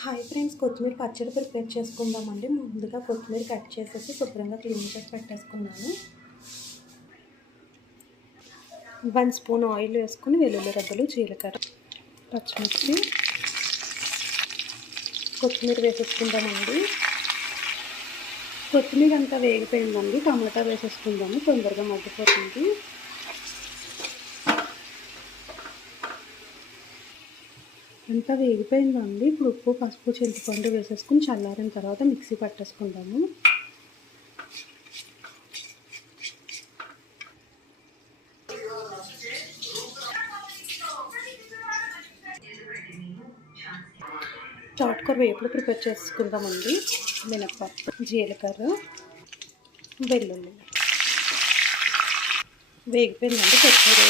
Hi friends, కొత్తిమీర పచ్చడి prepare చేసుకుందామండి. ముందుగా కొత్తిమీర కట్ చేసేసి శుభ్రంగా క్లీన్ చేసి పెట్టేసుకున్నాను. 1 స్పూన్ ఆయిల్ వేసుకుని వెల్లుల్లి రెబ్బలు, జీలకర్ర, పచ్చిమిర్చి, కొత్తిమీర వేసేసుకుందామండి. కొత్తిమీర అంతా వేగిపోయిందండి. టమాటా వేసేసుకుందాము, తొందరగా మగ్గిపోతుంది. అంతా వేగిపోయిందండి. ఇప్పుడు ఉప్పు, పసుపు, చింతపండు వేసేసుకుని చల్లారిన తర్వాత మిక్సీ పట్టేసుకుందాము. చాట్కూర వేపుడు ప్రిపేర్ చేసుకుందామండి. మినప్పప్పు, జీలకర్ర, వెల్లుల్లి వేగిపోయిందండి. కొత్తిమీర